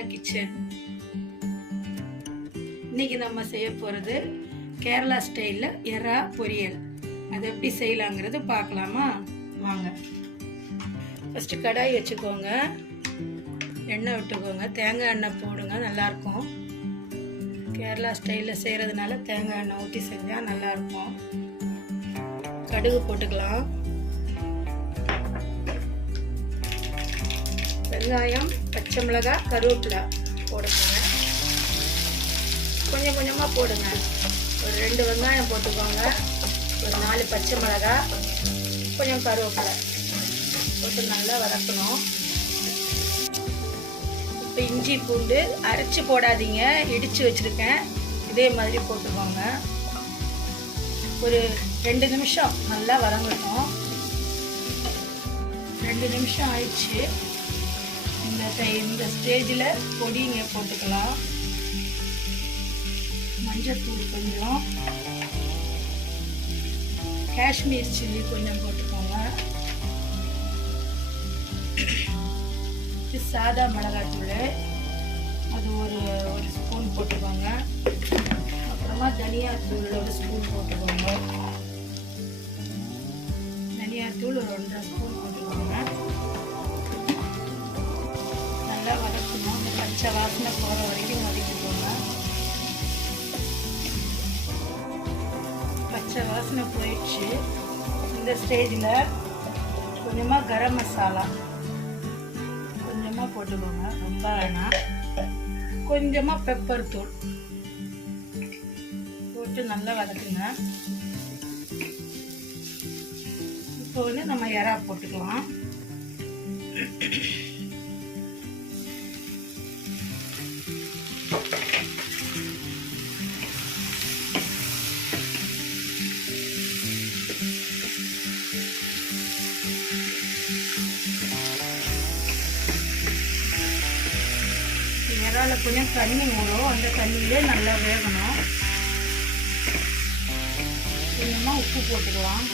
Saranya kitchen. இன்னைக்கு நம்ம செய்ய போகிறது கேரளா ஸ்டைலில் எறா பொரியல். அது எப்படி செய்யலாங்கிறது பார்க்கலாமா? வாங்க. ஃபஸ்ட்டு கடாய் வச்சுக்கோங்க, எண்ணெய் விட்டுக்கோங்க, தேங்காய் எண்ணெய் போடுங்க, நல்லாயிருக்கும். கேரளா ஸ்டைலில் செய்கிறதுனால தேங்காய் எண்ணெய் ஊற்றி செஞ்சால் நல்லாயிருக்கும். கடுகு போட்டுக்கலாம், வெங்காயம், பச்சை மிளகாய், கருவேப்பிலை போடுங்க. கொஞ்சம் கொஞ்சமாக போடுங்க. ஒரு 2 வெங்காயம் போட்டுக்கோங்க, ஒரு 4 பச்சை மிளகாய், கொஞ்சம் கருவேப்பிலை போட்டு நல்லா வதக்கணும். இப்போ இஞ்சி பூண்டு அரைச்சி போடாதீங்க, இடித்து வச்சுருக்கேன், இதே மாதிரி போட்டுக்கோங்க. ஒரு 2 நிமிஷம் நல்லா வதங்கட்டும். 2 நிமிஷம் ஆயிடுச்சு. இந்த ஸ்டேஜில் பொடிங்க போட்டுக்கலாம். மஞ்சத்தூள் கொஞ்சம், காஷ்மீர் சில்லி கொஞ்சம் போட்டுக்கோங்க. சாதா மிளகாத்தூள் அது ஒரு ஸ்பூன் போட்டுக்கோங்க. அப்புறமா தனியாத்தூள் 1 ஸ்பூன் போட்டுக்கோங்க. தனியாத்தூள் ஒரு 1.5 ஸ்பூன் போட்டுக்கோங்க. நல்லா வதக்கணும். அந்த பச்சை வாசனை போகிற வரைக்கும் வதக்கிக்கோங்க. பச்சை வாசனை போயிடுச்சு. இந்த ஸ்டேஜில் கொஞ்சமாக கரம் மசாலா கொஞ்சமாக போட்டுக்கோங்க, ரொம்ப வேணாம். கொஞ்சமாக பெப்பர் தூள் போட்டு நல்லா வதக்குங்க. இப்போ நம்ம எறா போட்டுக்கலாம். எறால கொஞ்சம் தண்ணி ஊறும், அந்த தண்ணியிலே நல்லா வேகணும். கொஞ்சமாக உப்பு போட்டுக்கலாம்.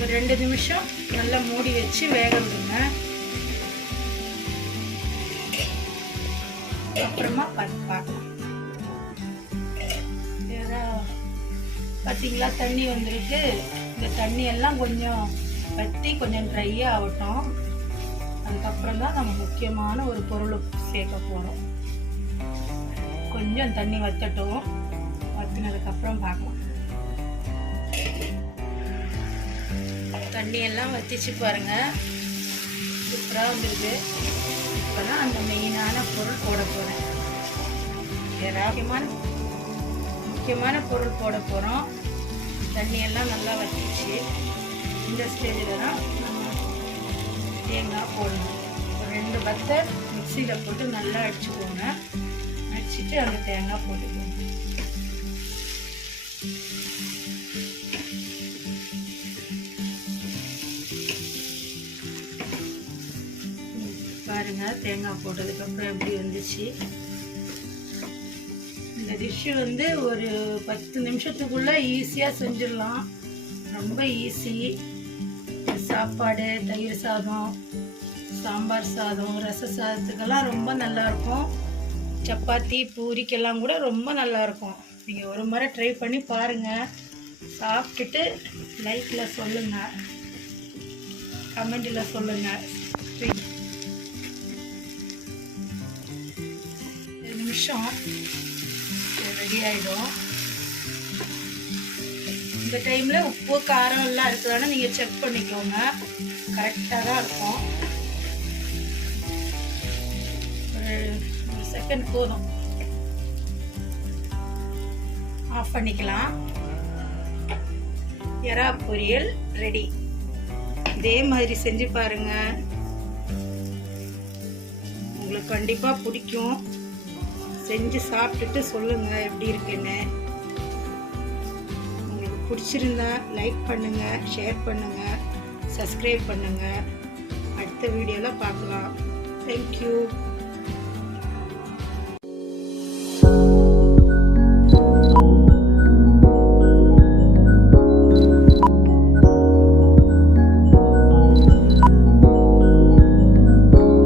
ஒரு 2 நிமிஷம் நல்லா மூடி வச்சு வேக விடுங்க. அப்புறமா பார்க்கலாம். பார்த்தீங்களா, தண்ணி வந்துருக்கு. இந்த தண்ணி எல்லாம் கொஞ்சம் வற்றி கொஞ்சம் ட்ரையாக ஆகட்டும். அதுக்கப்புறம் தான் நம்ம முக்கியமான ஒரு பொருள் சேர்க்க போகிறோம். கொஞ்சம் தண்ணி வற்றட்டும், வற்றினதுக்கப்புறம் பார்க்கலாம். தண்ணியெல்லாம் வற்றிச்சு பாருங்கள், சூப்பராக வந்துருக்கு. இப்போ தான் அந்த மெயினான பொருள் போட போகிறேன். முக்கியமான பொருள் போட போகிறோம். தண்ணியெல்லாம் நல்லா வற்றிச்சு. இந்த ஸ்டேஜில் தான் நம்ம தேங்காய் போடணும். ஒரு 2 பத்தை மிக்சியில் போட்டு நல்லா அடிச்சுக்கோங்க. அடிச்சுட்டு அந்த தேங்காய் போட்டுக்கோங்க. பாருங்க, தேங்காய் போட்டதுக்கப்புறம் எப்படி வந்துச்சு. இந்த டிஷ்ஷு ஒரு 10 நிமிஷத்துக்குள்ளே ஈஸியாக செஞ்சிடலாம். ரொம்ப ஈஸி. சாப்பாடு, தயிர் சாதம், சாம்பார் சாதம், ரச சாதத்துக்கெல்லாம் ரொம்ப நல்லாயிருக்கும். சப்பாத்தி, பூரிக்கெல்லாம் கூட ரொம்ப நல்லாயிருக்கும். நீங்கள் ஒரு முறை ட்ரை பண்ணி பாருங்கள். சாப்பிட்டுட்டு லைக்கில் சொல்லுங்கள், கமெண்டில் சொல்லுங்கள். 2 நிமிஷம் ரெடி ஆகிடும். இந்த டைமில் உப்பு காரம் எல்லாம் இருக்குதானே நீங்கள் செக் பண்ணிக்கோங்க. கரெக்டாக தான் இருக்கும். ஒரு செகண்ட் போதும், ஆஃப் பண்ணிக்கலாம். எறா பொரியல் ரெடி. இதே மாதிரி செஞ்சு பாருங்கள், உங்களுக்கு கண்டிப்பாக பிடிக்கும். செஞ்சு சாப்பிட்டுட்டு சொல்லுங்கள் எப்படி இருக்குன்னு. உங்களுக்கு பிடிச்சிருந்தா லைக் பண்ணுங்கள், ஷேர் பண்ணுங்கள், சப்ஸ்கிரைப் பண்ணுங்கள். அடுத்த வீடியோவில் பார்க்கலாம். தேங்க்யூ.